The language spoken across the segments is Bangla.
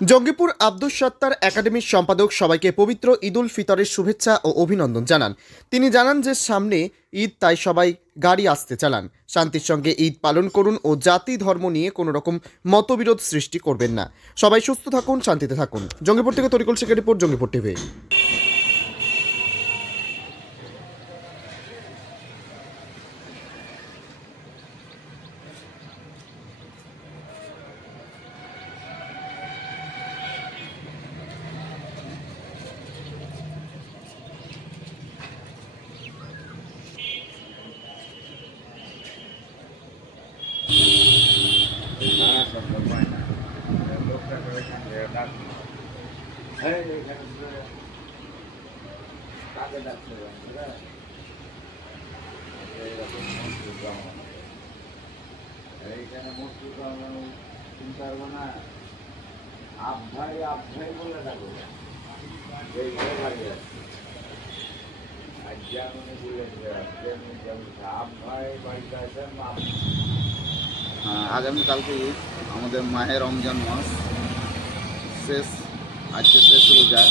জঙ্গিপুর আব্দুস সাত্তার একাডেমির সম্পাদক সবাইকে পবিত্র ঈদ উল ফিতরের শুভেচ্ছা ও অভিনন্দন জানান। তিনি জানান যে সামনে ঈদ, তাই সবাই গাড়ি আস্তে চালান, শান্তির সঙ্গে ঈদ পালন করুন ও জাতি ধর্ম নিয়ে কোনো রকম মতবিরোধ সৃষ্টি করবেন না। সবাই সুস্থ থাকুন, শান্তিতে থাকুন। জঙ্গিপুর থেকে তরিকুল শেখের রিপোর্ট, জঙ্গিপুর টিভি। এইখানে মূর্তি চিন্তা করবো না, আপ ভাই বলে ডাকবো, এই ঘরে বাড়ি যাচ্ছে আজ বলে আপ ভাই বাড়িতে আসেন। আগামীকালকে আমাদের মাহে রমজান মাস শেষ, আজকে শেষ রোজা,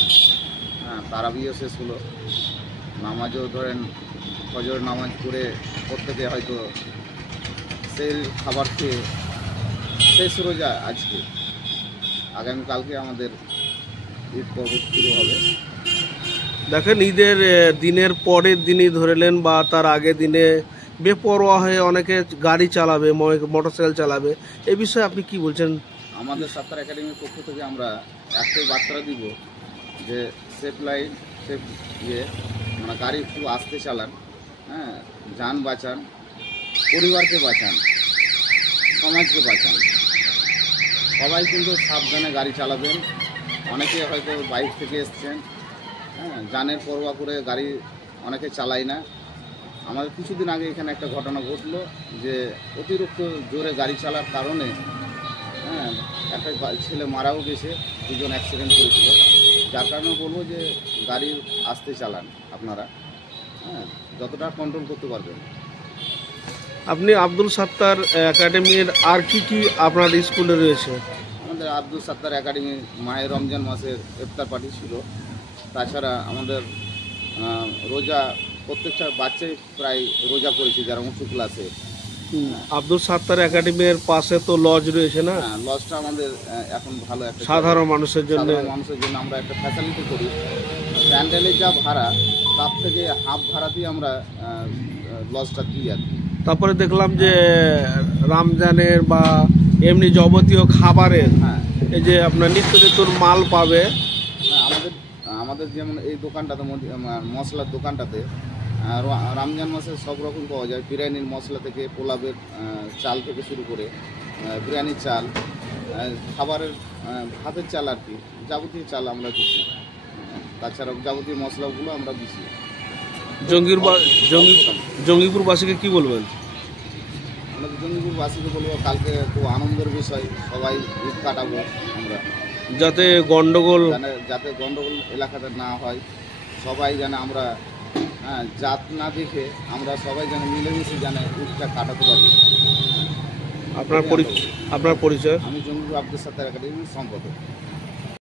তারাবিও শেষ হলো, নামাজও ধরেন ফজর নামাজ পড়ে প্রত্যেকে হয়তো সেই খাবার খেয়ে শেষ রোজা আজকে। আগামীকালকে আমাদের ঈদ পর্ব শুরু হবে। দেখেন, ঈদের দিনের পরের দিনই ধরেলেন বা তার আগের দিনে বেপরোয়া হয়ে অনেকে গাড়ি চালাবে, মোটরসাইকেল চালাবে, এই বিষয়ে আপনি কি বলছেন? আমাদের সাত্তার একাডেমির পক্ষ থেকে আমরা একটাই বার্তা দিব যে সেফ লাইন, সেফ মানে গাড়ি একটু আস্তে চালান, যান বাঁচান, পরিবারকে বাঁচান, সমাজকে বাঁচান। সবাই কিন্তু সাবধানে গাড়ি চালাবেন। অনেকে হয়তো বাইক থেকে এসছেন, জানের পরোয়া করে গাড়ি অনেকে চালায় না। আমাদের কিছুদিন আগে এখানে একটা ঘটনা ঘটলো যে অতিরিক্ত জোরে গাড়ি চালার কারণে একটা ছেলে মারাও গেছে, দুজন অ্যাক্সিডেন্ট করেছিল। যার কারণে বলবো যে গাড়ি আস্তে চালান আপনারা, যতটা কন্ট্রোল করতে পারবেন। আপনি আব্দুল সাত্তার একাডেমির আর কি আপনার স্কুলে রয়েছে? আমাদের আব্দুল সাত্তার একাডেমি মাহে রমজান মাসের ইফতার পার্টি ছিল। তাছাড়া আমাদের রোজা, প্রত্যেকটা বাচ্চাই প্রায় রোজা করেছে যারা উঁচু ক্লাসে। আব্দুল সাত্তার একাডেমির পাশে তো লজ রয়েছে না? লজটা আমাদের এখন ভালো একটা সাধারণ মানুষের জন্য আমরা একটা ফ্যাসিলিটি করি। প্যান্ডেলের যা ভাড়া তার থেকে হাফ ভাড়াতেই আমরা লজটা দিই আর কি। তারপরে দেখলাম যে রমজানের বা এমনি যাবতীয় খাবারের এই যে আপনার নিত্যর মাল পাবে। আমাদের যেমন এই দোকানটাতে, মশলার দোকানটাতে রমজান মাসে সব রকম পাওয়া যায়। বিরিয়ানির মশলা থেকে, পোলাবের চাল থেকে শুরু করে বিরিয়ানির চাল, খাবারের ভাতের চাল আর কি, যাবতীয় চাল আমরা দিচ্ছি। তাছাড়াও যাবতীয় মশলাগুলো আমরা দিচ্ছি। জঙ্গিপুরবাসীকে কি বলবেন? আমাদের জঙ্গিপুরবাসীকে বলবো কালকে খুব আনন্দের বিষয়, সবাই ঈদ কাটাবো আমরা, যাতে গন্ডগোল এলাকাতে না হয়। সবাই জানে আমরা জাত না দেখে আমরা সবাই যেন মিলেমিশে জানে ঈদটা কাটাতে পারি। আপনার পরিচয়? আমি জঙ্গিপুর আব্দুল সাত্তার একাডেমির সম্পাদক।